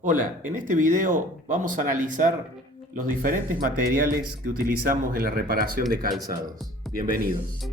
Hola, en este video vamos a analizar los diferentes materiales que utilizamos en la reparación de calzados. Bienvenidos.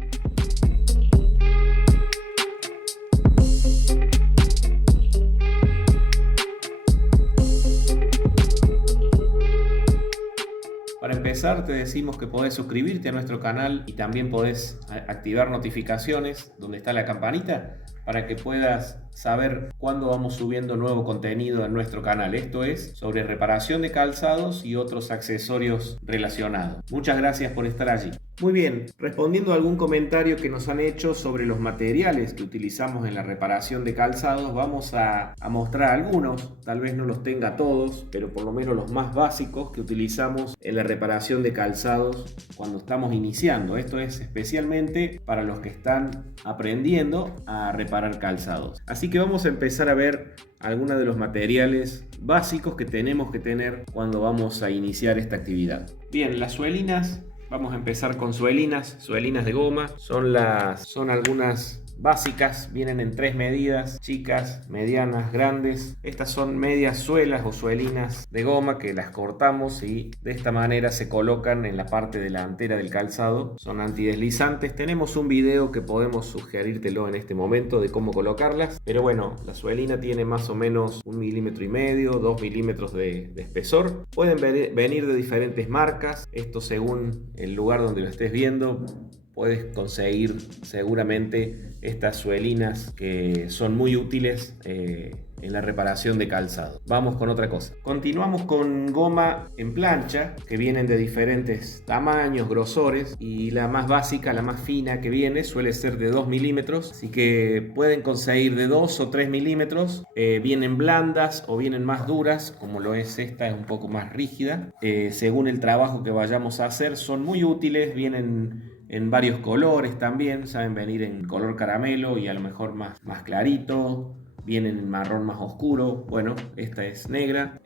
Para empezar, te decimos que podés suscribirte a nuestro canal y también podés activar notificaciones donde está la campanita para que puedas saber cuándo vamos subiendo nuevo contenido en nuestro canal. Esto es sobre reparación de calzados y otros accesorios relacionados. Muchas gracias por estar allí. Muy bien, respondiendo a algún comentario que nos han hecho sobre los materiales que utilizamos en la reparación de calzados, vamos a mostrar algunos, tal vez no los tenga todos, pero por lo menos los más básicos que utilizamos en la reparación de calzados cuando estamos iniciando. Esto es especialmente para los que están aprendiendo a reparar calzados. Así que vamos a empezar a ver algunos de los materiales básicos que tenemos que tener cuando vamos a iniciar esta actividad. Bien, las suelinas. Vamos a empezar con suelinas de goma. Son algunas básicas, vienen en tres medidas: chicas, medianas, grandes. Estas son medias suelas o suelinas de goma que las cortamos y de esta manera se colocan en la parte delantera del calzado. Son antideslizantes. Tenemos un video que podemos sugerírtelo en este momento de cómo colocarlas, pero bueno, la suelina tiene más o menos 1,5 milímetros, 2 milímetros de espesor. Pueden venir de diferentes marcas, esto según el lugar donde lo estés viendo. Puedes conseguir seguramente estas suelinas que son muy útiles en la reparación de calzado. Vamos con otra cosa. Continuamos con goma en plancha, que vienen de diferentes tamaños, grosores, y la más básica, la más fina que viene, suele ser de 2 milímetros, así que pueden conseguir de 2 o 3 milímetros. Vienen blandas o vienen más duras, como lo es esta, es un poco más rígida. Según el trabajo que vayamos a hacer, son muy útiles, vienen en varios colores también, saben venir en color caramelo y a lo mejor más clarito, vienen en marrón más oscuro. Bueno, esta es negra.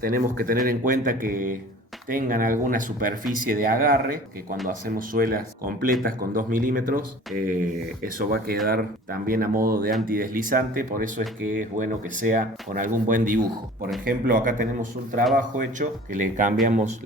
Tenemos que tener en cuenta que tengan alguna superficie de agarre, que cuando hacemos suelas completas con 2 milímetros, eso va a quedar también a modo de antideslizante. Por eso es que es bueno que sea con algún buen dibujo. Por ejemplo, acá tenemos un trabajo hecho que le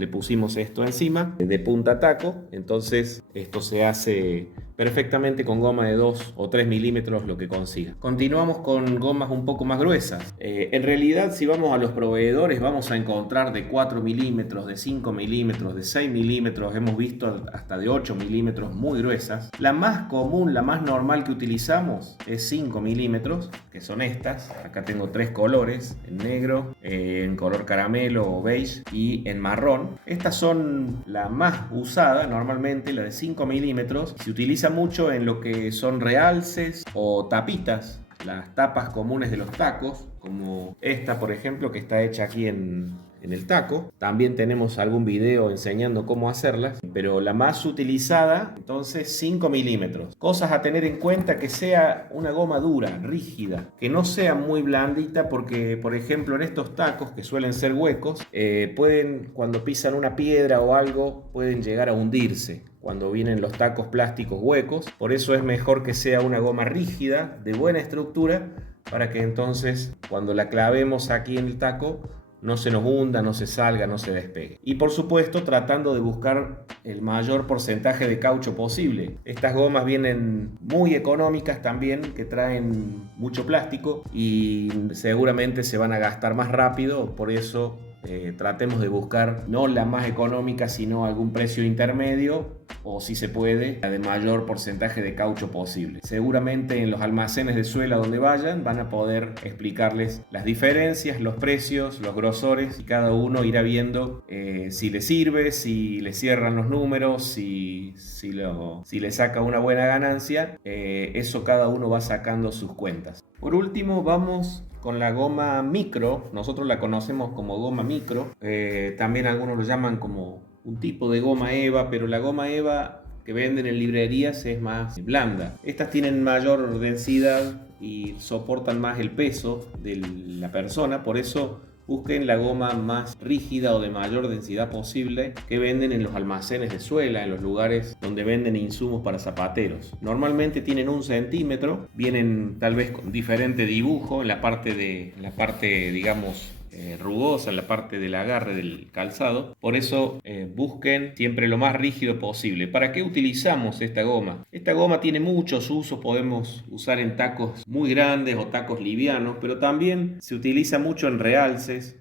pusimos esto encima de punta taco, entonces esto se hace perfectamente con goma de 2 o 3 milímetros, lo que consiga. Continuamos con gomas un poco más gruesas. En realidad, si vamos a los proveedores, vamos a encontrar de 4 milímetros, de 5 milímetros, de 6 milímetros, hemos visto hasta de 8 milímetros muy gruesas. La más común, la más normal que utilizamos es 5 milímetros, que son estas. Acá tengo tres colores: en negro, en color caramelo o beige y en marrón. Estas son la más usada normalmente, la de 5 milímetros. Se utiliza mucho en lo que son realces o tapitas, las tapas comunes de los tacos, como esta por ejemplo, que está hecha aquí en el taco. También tenemos algún video enseñando cómo hacerlas, pero la más utilizada, entonces 5 milímetros. Cosas a tener en cuenta: que sea una goma dura, rígida, que no sea muy blandita, porque por ejemplo en estos tacos que suelen ser huecos, cuando pisan una piedra o algo, pueden llegar a hundirse cuando vienen los tacos plásticos huecos. Por eso es mejor que sea una goma rígida, de buena estructura, para que entonces cuando la clavemos aquí en el taco no se nos hunda, no se salga, no se despegue. Y por supuesto tratando de buscar el mayor porcentaje de caucho posible. Estas gomas vienen muy económicas también, que traen mucho plástico y seguramente se van a gastar más rápido. Por eso tratemos de buscar no la más económica, sino algún precio intermedio, o si se puede, la de mayor porcentaje de caucho posible. Seguramente en los almacenes de suela donde vayan van a poder explicarles las diferencias, los precios, los grosores, y cada uno irá viendo si le sirve, si le cierran los números, si le saca una buena ganancia. Eso cada uno va sacando sus cuentas. Por último, vamos con la goma micro. Nosotros la conocemos como goma micro. También algunos lo llaman como un tipo de goma eva, pero la goma eva que venden en librerías es más blanda. Estas tienen mayor densidad y soportan más el peso de la persona. Por eso busquen la goma más rígida o de mayor densidad posible que venden en los almacenes de suela, en los lugares donde venden insumos para zapateros. Normalmente tienen 1 centímetro, vienen tal vez con diferente dibujo en la parte digamos rugosa en la parte del agarre del calzado. Por eso busquen siempre lo más rígido posible. ¿Para qué utilizamos esta goma? Esta goma tiene muchos usos. Podemos usar en tacos muy grandes o tacos livianos, pero también se utiliza mucho en realces.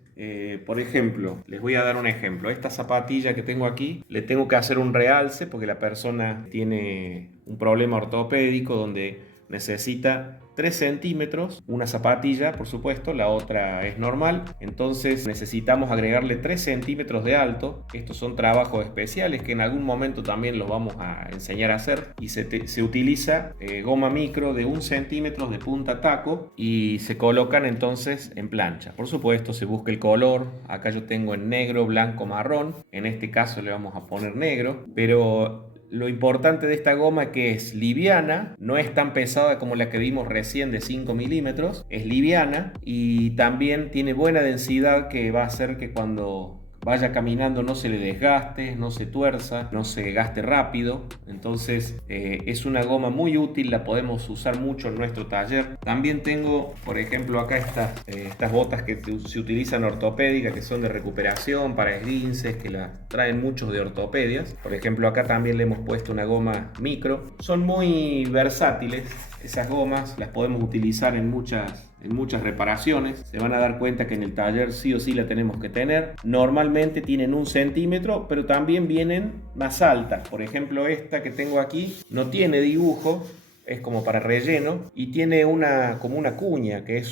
Por ejemplo, les voy a dar un ejemplo. Esta zapatilla que tengo aquí, le tengo que hacer un realce porque la persona tiene un problema ortopédico donde necesita 3 centímetros, una zapatilla por supuesto, la otra es normal, entonces necesitamos agregarle 3 centímetros de alto. Estos son trabajos especiales que en algún momento también los vamos a enseñar a hacer, y se utiliza goma micro de 1 centímetro de punta a taco y se colocan entonces en plancha. Por supuesto se busca el color, acá yo tengo en negro, blanco, marrón, en este caso le vamos a poner negro, pero lo importante de esta goma es que es liviana, no es tan pesada como la que vimos recién de 5 milímetros, es liviana y también tiene buena densidad, que va a hacer que cuando vaya caminando no se le desgaste, no se tuerza, no se gaste rápido. Entonces es una goma muy útil, la podemos usar mucho en nuestro taller. También tengo, por ejemplo, acá estas botas que se utilizan ortopédicas, que son de recuperación para esguinces, que las traen muchos de ortopedias. Por ejemplo, acá también le hemos puesto una goma micro. Son muy versátiles esas gomas, las podemos utilizar en muchas reparaciones. Se van a dar cuenta que en el taller sí o sí la tenemos que tener. Normalmente tienen 1 centímetro, pero también vienen más altas. Por ejemplo, esta que tengo aquí no tiene dibujo, es como para relleno y tiene como una cuña, que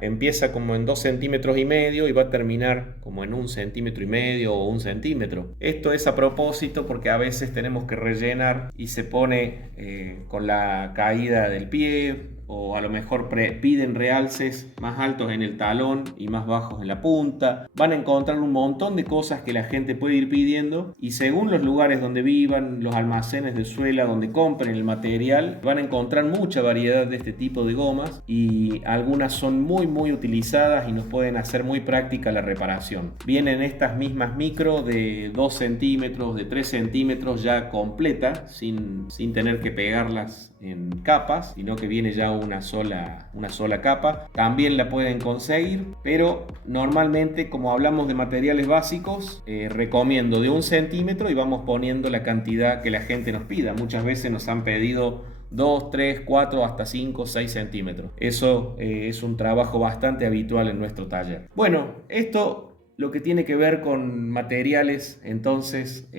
empieza como en 2,5 centímetros y va a terminar como en 1,5 centímetros o 1 centímetro. Esto es a propósito porque a veces tenemos que rellenar y se pone con la caída del pie, o a lo mejor piden realces más altos en el talón y más bajos en la punta. Van a encontrar un montón de cosas que la gente puede ir pidiendo, y según los lugares donde vivan, los almacenes de suela donde compren el material, van a encontrar mucha variedad de este tipo de gomas, y algunas son muy utilizadas y nos pueden hacer muy práctica la reparación. Vienen estas mismas micro de 2 centímetros, de 3 centímetros ya completa, sin tener que pegarlas en capas, sino que viene ya una sola capa. También la pueden conseguir, pero normalmente, como hablamos de materiales básicos, recomiendo de 1 centímetro y vamos poniendo la cantidad que la gente nos pida. Muchas veces nos han pedido 2, 3, 4, hasta 5, 6 centímetros. Eso es un trabajo bastante habitual en nuestro taller. Bueno, esto lo que tiene que ver con materiales entonces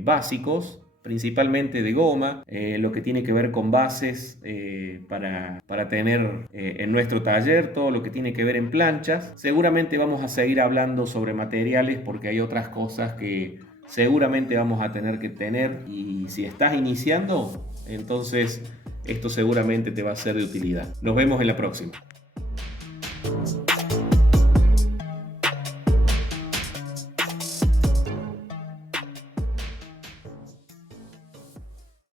básicos, principalmente de goma, lo que tiene que ver con bases para tener en nuestro taller, todo lo que tiene que ver en planchas. Seguramente vamos a seguir hablando sobre materiales porque hay otras cosas que seguramente vamos a tener que tener, y si estás iniciando, entonces esto seguramente te va a ser de utilidad. Nos vemos en la próxima.